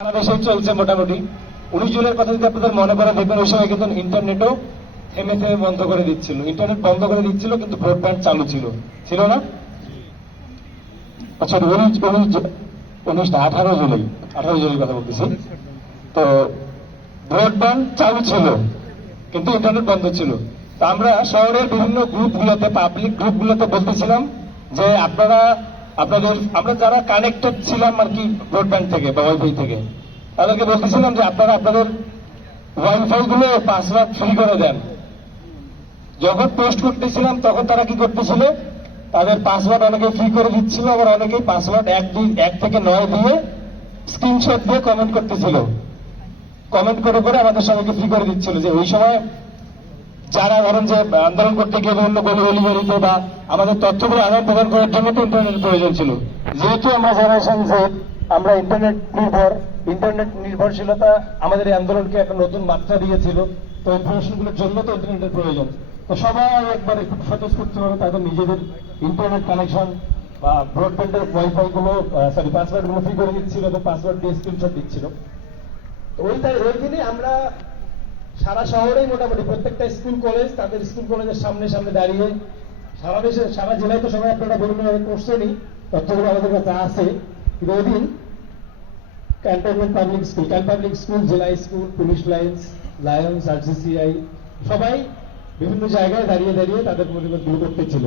বাংলাদেশেই চলছে মোটামুটি 19 জুলাইয়ের কথা যদি আপনাদের মনে পড়ে দেখবেন ওই সময় কিন্তু ইন্টারনেটও থেমে থেমে বন্ধ করে দিচ্ছিল, ইন্টারনেট বন্ধ করে দিচ্ছিল কিন্তু ব্রডব্যান্ড চালু ছিল, ছিল না? আচ্ছা 18 জুলাই কথা বলতেছি। তো ব্রডব্যান্ড চালু ছিল কিন্তু ইন্টারনেট বন্ধ ছিল। তো আমরা শহরের বিভিন্ন গ্রুপগুলোতে, পাবলিক গ্রুপগুলোতে বলতেছিলাম যে আমরা যারা কানেক্টেড ছিলাম আর কি ব্রডব্যান্ড থেকে বা ওয়াইফাই থেকে, তাদেরকে বলতেছিলাম যে আপনারা আপনাদের ওয়াইফাই গুলো পাসওয়ার্ড ফ্রি করে দেন। যখন পোস্ট করতেছিলাম তখন তারা কি করতেছিল, তাদের পাসওয়ার্ড অনেকে ফ্রি করে দিচ্ছিল, আবার অনেকেই পাসওয়ার্ড 1 থেকে 9 দিয়ে স্ক্রিনশট দিয়ে কমেন্ট করতেছিল, কমেন্ট করে করে আমাদের সবাইকে ফ্রি করে দিচ্ছিল। যে ওই সময় যারা ধরেন যে আন্দোলন করতে গিয়ে বিভিন্ন গলিগলিতে বা আমাদের তথ্যগুলো আদান প্রদান করার জন্য তো ইন্টারনেটের প্রয়োজন ছিল। যেহেতু আমরা জেনারেশন জেড, আমরা ইন্টারনেট নির্ভরশীলতা আমাদের এই আন্দোলনকে একটা নতুন মাত্রা দিয়েছিল। তো ইনফরমেশনগুলোর জন্য তো ইন্টারনেটের প্রয়োজন। তো সবাই একবার একটু স্বতঃস্ফূর্তভাবে তাদের নিজেদের ইন্টারনেট কানেকশন বা ব্রডব্যান্ডের ওয়াইফাই গুলো পাসওয়ার্ড গুলো ফ্রি করে দিচ্ছিল এবং পাসওয়ার্ড দিয়ে স্ক্রিনশট দিচ্ছিল। তো ওই দিনে আমরা সারা শহরেই মোটামুটি প্রত্যেকটা স্কুল কলেজ, তাদের স্কুল কলেজের সামনে সামনে দাঁড়িয়ে, সারা দেশে সারা জেলায় তো সবাই আপনারা বিভিন্নভাবে করছেনই, তথ্যগুলো আমাদের কাছে আছে। কিন্তু ওই দিন ক্যান্টনমেন্ট পাবলিক স্কুল, জেলা স্কুল, পুলিশ লাইন্স, লায়ন্স, আরসিসিআই সবাই বিভিন্ন জায়গায় দাঁড়িয়ে দাঁড়িয়ে তাদের প্রতিবাদগুলো করতেছিল।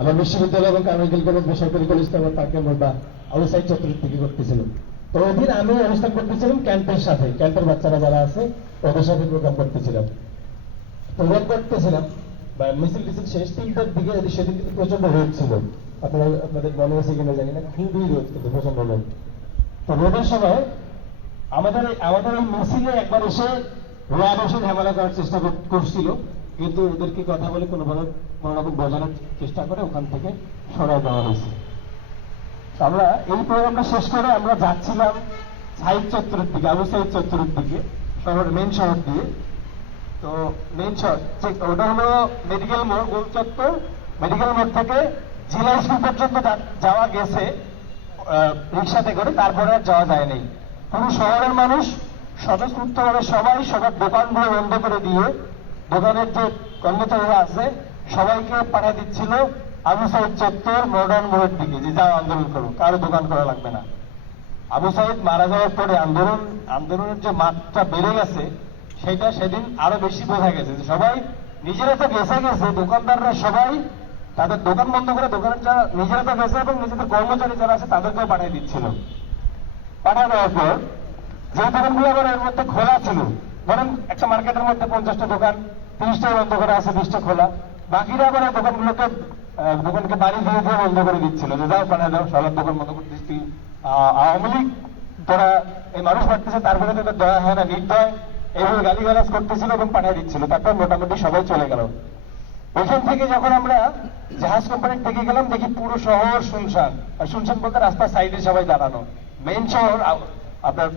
আমার বিশ্ববিদ্যালয় এবং কারমেন্টাল কলেজ, বেসরকারি কলেজ তো আমার পার্কের মোড় বা আউটসাইড চত্বরের দিকে করতেছিল। তো ওই দিন আমি অবস্থান করতেছিলাম ক্যাম্পের সাথে, ক্যাম্পের বাচ্চারা যারা আছে ওদের সাথে প্রোগ্রাম করতেছিলাম। প্রোগ্রাম করতেছিলাম বা মিছিল শেষ 3টার দিকে, সেদিন কিন্তু প্রচন্ড রোদ ছিল, আপনাদের মনে আছে কিনা জানি না, খুবই রোদ, কিন্তু প্রচন্ড রোদ। তো রোদের সময় আমাদের এই মিছিলে একবার এসে রোয়া বসে ঝামেলা করার চেষ্টা করছিল, কিন্তু ওদেরকে কথা বলে কোনোভাবে কোনো রকম বোঝানোর চেষ্টা করে ওখান থেকে সরাই দেওয়া হয়েছে। আমরা এই প্রোগ্রামটা শেষ করে আমরা যাচ্ছিলাম সাইড চত্বরের দিকে, আবু সাইড চত্বরের দিকে, মেন শহর দিয়ে। তো মেন শহর ওটা হলো মেডিকেল মোড়, গোল চত্বর। মেডিকেল মোড় থেকে জেলা স্কুল পর্যন্ত যাওয়া গেছে রিক্সাতে করে, তারপরে আর যাওয়া যায় নাই। পুরো শহরের মানুষ স্বতঃস্ফূর্তভাবে সবার দোকানগুলো বন্ধ করে দিয়ে, দোকানের যে কর্মচারীরা আছে সবাইকে পাঠিয়ে দিচ্ছিল আবু সাইদ চত্বর মডার্ন মোড়ের দিকে, যে যাও আন্দোলন করো, কারো দোকান করা লাগবে না। আবু সাইদ মারা যাওয়ার পরে আন্দোলনের যে মাত্রা বেড়ে গেছে সেটা সেদিন আরো বেশি বোঝা গেছে। যে সবাই নিজেরা তো গেছে, দোকানদাররা সবাই তাদের দোকান বন্ধ করে, দোকানের যারা নিজেরা তো গেছে এবং নিজেদের কর্মচারী যারা আছে তাদেরকেও পাঠিয়ে দিচ্ছিল। পাঠিয়ে দেওয়ার পর যে দোকানগুলো আবার এর মধ্যে খোলা ছিল, ধরেন একটা মার্কেটের মধ্যে 50টা দোকান, 30টা বন্ধ করে আছে, 20টা খোলা, বাকিরা আবার দোকানকে বাড়ি দিয়ে দিয়ে বন্ধ করে দিচ্ছিল, যে যাও পাঠিয়ে দাও, সবার দোকান বন্ধ করে দিচ্ছি। আওয়ামী লীগ তোরা এই মানুষ মারতেছে, তারপরে তোদের দয়া হয় না, নির্দয়, এইভাবে গালিগালাজ করতেছিল এবং পাঠিয়ে দিচ্ছিল। তারপর মোটামুটি সবাই চলে গেল। ওইখান থেকে যখন আমরা জাহাজ কোম্পানির দিকে গেলাম, দেখি পুরো শহর শুনশান। আর শুনশান বলতে রাস্তার সাইডে সবাই দাঁড়ানো। মেইন শহর আপনার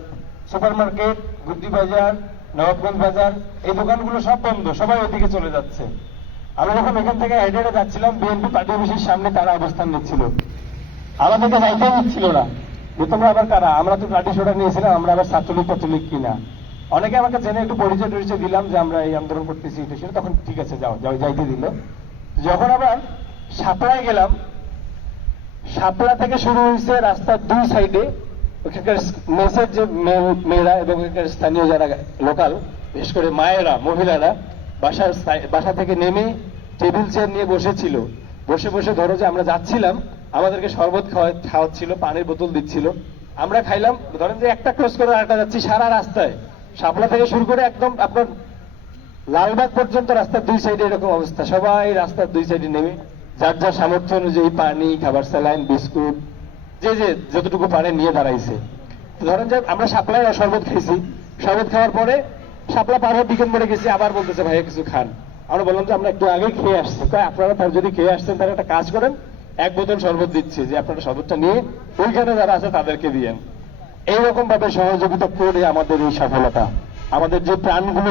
সুপার মার্কেট, গুদ্দি বাজার, নবাবগঞ্জ বাজার, এই দোকানগুলো সব বন্ধ, সবাই ওইদিকে চলে যাচ্ছে। আমরা যখন এখান থেকে হেঁটে যাচ্ছিলাম, বিএনপি পার্টি অফিসের সামনে তারা অবস্থান নিচ্ছিল, আমাদেরকে যাইতে দিচ্ছিল না, যে তোমরা আবার কারা, আমরা তো লাঠি সোটা নিয়েছিলাম, আমরা আবার ছাত্রলীগ কিনা। অনেকে আমাকে জেনে একটু পরিচয় দিলাম যে আমরা এই আন্দোলন করতেছি, এটা ছিল, তখন ঠিক আছে যাও যাইতে দিল। যখন আবার শাপলায় গেলাম, শাপলা থেকে শুরু হয়েছে রাস্তার 2 সাইডে ওখানকার মেসের যে মেয়েরা এবং ওখানকার স্থানীয় যারা লোকাল, বিশেষ করে মায়েরা, মহিলারা বাসা থেকে নেমে টেবিল চেয়ার নিয়ে বসেছিল। বসে বসে ধরো যে আমরা যাচ্ছিলাম, আমাদেরকে শরবত খাওয়াচ্ছিল, পানির বোতল দিচ্ছিল, আমরা খাইলাম। ধরেন যে একটা ক্রস করে আরেকটা যাচ্ছি, সারা রাস্তায় শাপলা থেকে শুরু করে একদম আপনার লালবাগ পর্যন্ত রাস্তার 2 সাইডে এরকম অবস্থা। সবাই রাস্তার 2 সাইডে নেমে যার যার সামর্থ্য অনুযায়ী পানি, খাবার, স্যালাইন, বিস্কুট, যে যতটুকু পারে নিয়ে দাঁড়াইছে। ধরেন যে আমরা শাপলায় শরবত খাইছি, শরবত খাওয়ার পরে শাপলা পার হয়ে বিকেল মোড়ে গেছি, আবার বলতেছে ভাইয়া কিছু খান। আমরা বললাম যে আমরা একটু আগে খেয়ে আসছি, তাই আপনারা তার যদি খেয়ে আসছেন তাহলে একটা কাজ করেন, 1 বোতল শরবত দিচ্ছি, যে আপনারা শরবতটা নিয়ে ওইখানে যারা আছে তাদেরকে দিয়েন। এইরকম ভাবে সহযোগিতা করে আমাদের এই সফলতা, আমাদের যে প্রাণগুলো